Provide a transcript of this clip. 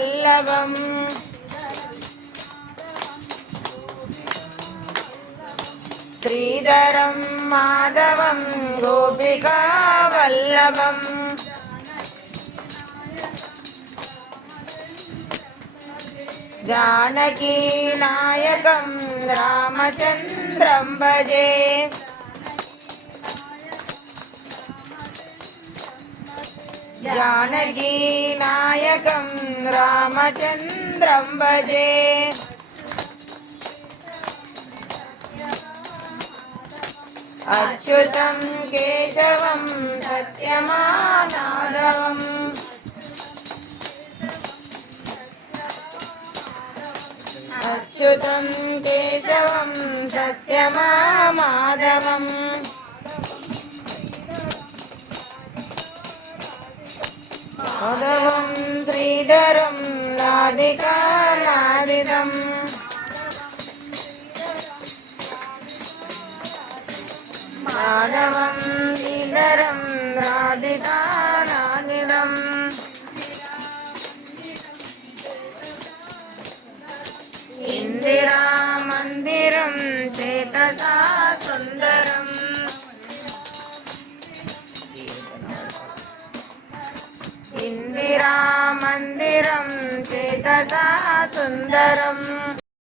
वल्लभम् श्रीधरं माधवं गोपिका वल्लभम् जानकी नायकं रामचन्द्रं भजे जानकी नायकं रामचन्द्रं भजे अच्युतं केशवं सत्यमाधवम् अच्युतं केशवं सत्यमाधवम् माधवं श्रीधरं राधिकानादितम् माधवं श्रीधरं राधिकानादितम् इंदिरा मंदिरं चेतसा सुंदरम् इंदिरा मंदिरं चेतसा सुंदरम्